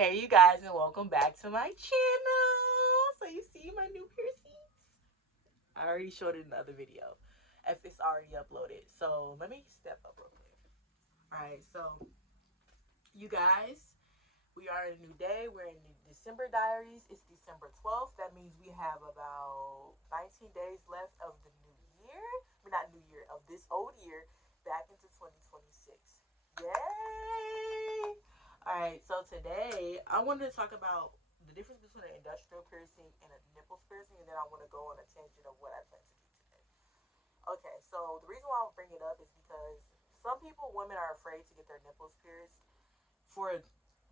Hey, you guys, and welcome back to my channel. So, you see my new piercings? I already showed it in the other video if it's already uploaded. So, let me step up real quick. Alright, so, you guys, we are in a new day. We're in the December diaries. It's December 12th. That means we have about 19 days left of the new year. I mean, not new year, of this old year back into 2026. Yay! Alright, so today I wanted to talk about the difference between an industrial piercing and a nipples piercing, and then I want to go on a tangent of what I plan to do today. Okay, so the reason why I bring it up is because some people, women, are afraid to get their nipples pierced for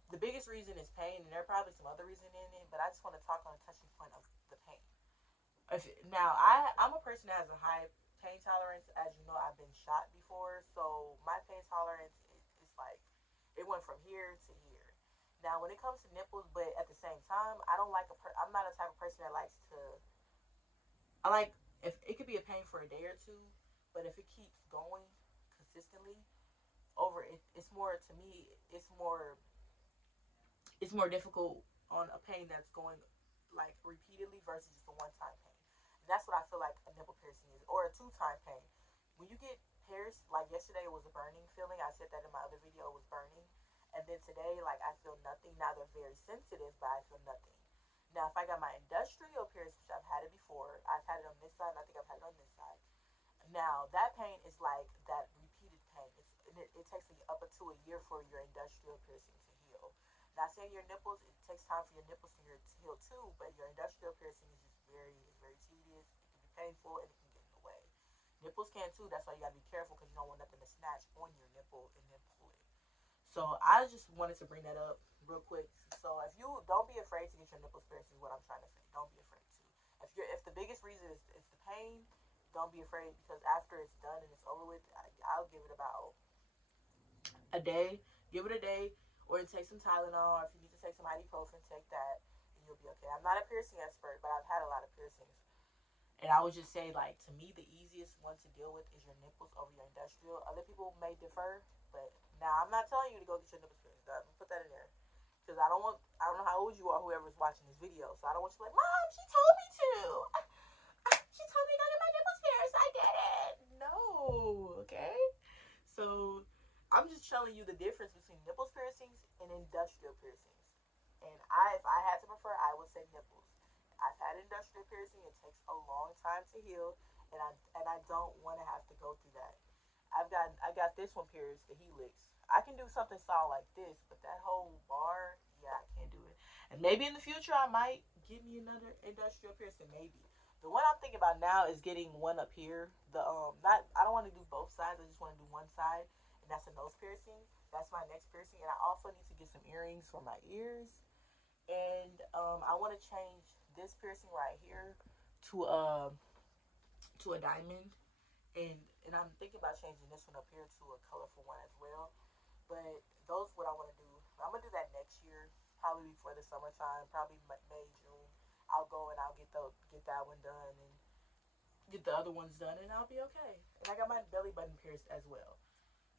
the biggest reason is pain, and there are probably some other reason in it, but I just want to talk on a touching point of the pain. Now, I'm a person that has a high pain tolerance. As you know, I've been shot before, so my pain tolerance is like, it went from here to here. Now, when it comes to nipples, but at the same time, I'm not a type of person that likes to, I like, if it could be a pain for a day or two, but if it keeps going consistently over, it's more, to me, it's more difficult on a pain that's going like repeatedly versus just a one time pain. And that's what I feel like a nipple piercing is, or a two-time pain. When you get pierced, like yesterday it was a burning feeling. I said that in my other video, it was burning. And then today, like, I feel nothing. Now they're very sensitive, but I feel nothing. Now, if I got my industrial piercing, which I've had it before, I've had it on this side, and I think I've had it on this side. Now, that pain is like that repeated pain. It takes up to a year for your industrial piercing to heal. Not saying your nipples, it takes time for your nipples to heal too, but your industrial piercing is just very tedious. It can be painful and it can get in the way. Nipples can too. That's why you gotta be careful because you don't want nothing to snatch on your nipple and then pull it. So I just wanted to bring that up real quick. So if you don't be afraid to get your nipples pierced, is what I'm trying to say. Don't be afraid to. If the biggest reason is the pain, don't be afraid because after it's done and it's over with, I'll give it about a day. Give it a day, or take some Tylenol. Or if you need to take some ibuprofen, take that, and you'll be okay. I'm not a piercing expert, but I've had a lot of piercings. And I would just say, like, to me, the easiest one to deal with is your nipples over your industrial. Other people may differ, but now I'm not telling you to go get your nipples pierced. I'm gonna put that in there because I don't know how old you are, whoever's watching this video. So I don't want you to be like, Mom, she told me to. She told me to go get my nipples pierced. I did it. No, okay. So I'm just telling you the difference between nipples piercings and industrial piercings. And if I had to prefer, I would say nipples. I've had industrial piercing. It takes a long time to heal, and I don't want to have to go through that. I got this one pierced, the helix. I can do something solid like this, but that whole bar, yeah, I can't do it. And maybe in the future I might get me another industrial piercing, maybe. The one I'm thinking about now is getting one up here. The not I don't want to do both sides. I just want to do one side, and that's a nose piercing. That's my next piercing, and I also need to get some earrings for my ears. And I want to change this piercing right here to a diamond, and I'm thinking about changing this one up here to a colorful one as well. But those what I want to do. I'm gonna do that next year, probably before the summertime, probably May, June. I'll go and I'll get that one done and get the other ones done, and I'll be okay. And I got my belly button pierced as well.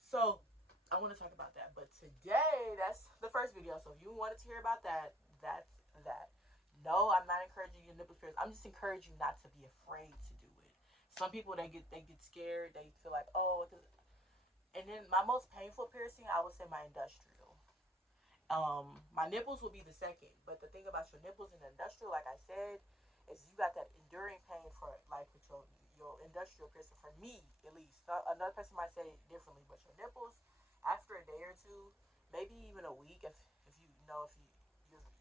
So I want to talk about that. But today, that's the first video. So if you wanted to hear about that, that's that. No, I'm not encouraging your nipples pierced. I'm just encouraging you not to be afraid to do it. Some people they get scared. They feel like, oh, and then my most painful piercing, I would say my industrial. My nipples will be the second. But the thing about your nipples and the industrial, like I said, is you got that enduring pain for like with your industrial piercing. For me, at least, another person might say it differently, but your nipples, after a day or two, maybe even a week, if you know if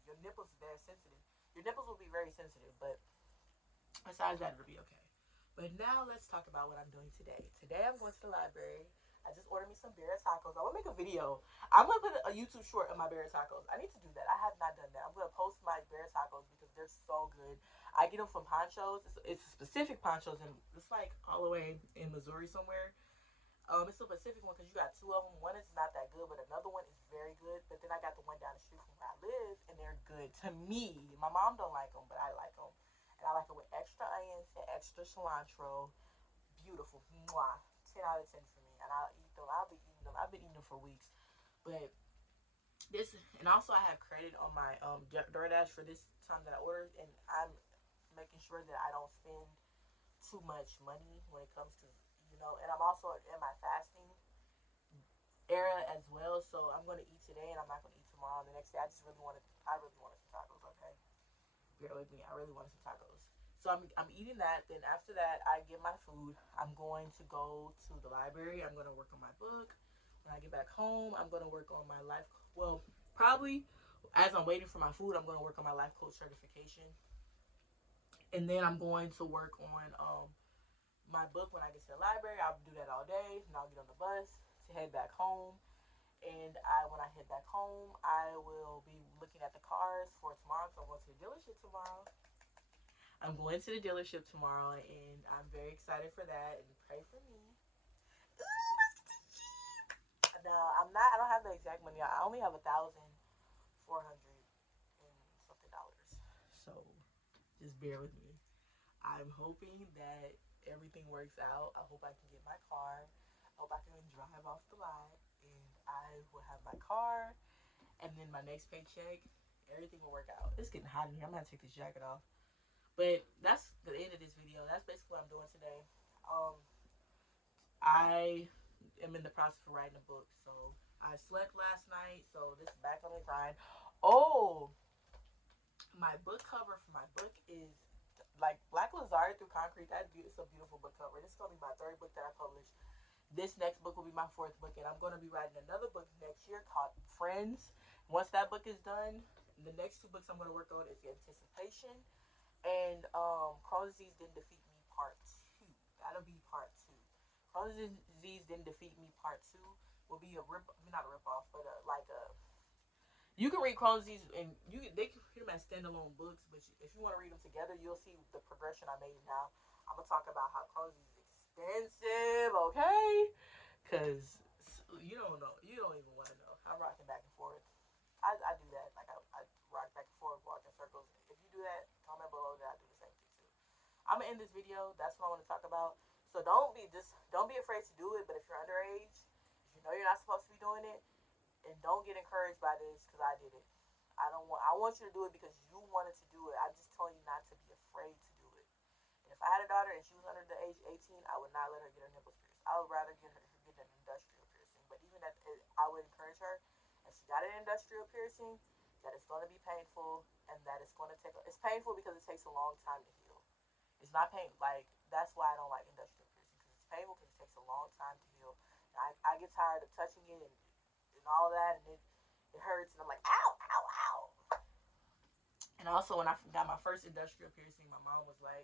your nipples are very sensitive, your nipples will be very sensitive. But besides that, it'll be okay. But now let's talk about what I'm doing today. Today I'm going to the library. I just ordered me some bear tacos. I want to make a video. I'm going to put a YouTube short of my bear tacos. I need to do that. I have not done that. I'm going to post my bear tacos because they're so good. I get them from Ponchos. It's specific Ponchos, and it's like all the way in Missouri somewhere. It's a Pacific one because you got two of them. One is not that good, but another one is very good. But then I got the one down the street from where I live, and they're good to me. My mom don't like them, but I like them, and I like it with extra onions and extra cilantro. Beautiful, mwah. 10 out of 10 for me, and I'll eat them. I'll be eating them. I've been eating them for weeks, but This, and also I have credit on my DoorDash for this time that I ordered, and I'm making sure that I don't spend too much money when it comes to, and I'm also in my fasting era as well. So I'm gonna eat today, and I'm not gonna eat tomorrow. And the next day, I really wanted some tacos. Okay, bear with me. I really wanted some tacos. So I'm eating that. Then after that, I get my food. I'm going to go to the library. I'm gonna work on my book. When I get back home, I'm gonna work on my life. Well, probably as I'm waiting for my food, I'm gonna work on my life coach certification, and then I'm going to work on my book when I get to the library. I'll do that all day, and I'll get on the bus to head back home. And when I head back home, I will be looking at the cars for tomorrow. So I'm going to the dealership tomorrow. And I'm very excited for that. And pray for me. Now I'm not. I don't have the exact money. I only have $1,400 and something dollars. So just bear with me. I'm hoping that everything works out. I hope I can get my car. I hope I can drive off the lot, and I will have my car. And then my next paycheck, everything will work out. It's getting hot in here. I'm gonna take this jacket off. But that's the end of this video. That's basically what I'm doing today. I am in the process of writing a book. So I slept last night. So this is back on the grind. Oh, my book cover for my book is like Black Lazard Through Concrete. It's a beautiful book cover. This is gonna be my third book that I published. This next book will be my fourth book, and I'm gonna be writing another book next year called Friends. Once that book is done, the next two books I'm gonna work on is the Anticipation and Crohn's Disease Didn't Defeat Me Part Two. That'll be Part Two. Crohn's Disease Didn't Defeat Me Part Two will be not a rip off, but like a you can read Crohn's disease, and they can read them as standalone books. But if you want to read them together, you'll see the progression I made. Now I'm gonna talk about how Crohn's disease is expensive, okay? Because you don't even want to know. I'm rocking back and forth. I do that. Like I rock back and forth, walk in circles. If you do that, comment below that I do the same thing too. I'm gonna end this video. That's what I want to talk about. So don't be afraid to do it. But if you're underage, if you know you're not supposed to be doing it, and don't get encouraged by this because I did it. I want you to do it because you wanted to do it. I'm just telling you not to be afraid to do it. And if I had a daughter and she was under the age 18, I would not let her get her nipples pierced. I would rather get an industrial piercing. But even that, I would encourage her if she got an industrial piercing that it's going to be painful and that it's going to take. It's painful because it takes a long time to heal. It's not pain like that's why I don't like industrial piercing because it's painful because it takes a long time to heal. I get tired of touching it and all that, and it hurts, and I'm like, ow, ow, ow. And also, when I got my first industrial piercing, my mom was like,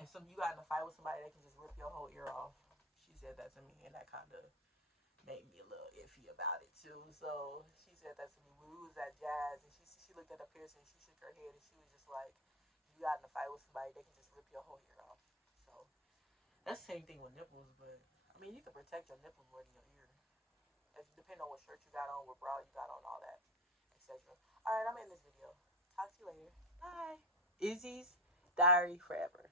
if you got in a fight with somebody, they can just rip your whole ear off. She said that to me, and that kind of made me a little iffy about it too. So she said that to me when we was at Jazz, and she looked at the piercing, she shook her head, and she was just like, if you got in a fight with somebody, they can just rip your whole ear off. So that's the same thing with nipples, but I mean, you can protect your nipples more than your ear. Depending on what shirt you got on, what bra you got on, all that, etc. All right, I'm in this video. Talk to you later. Bye. Izzy's Diary Forever.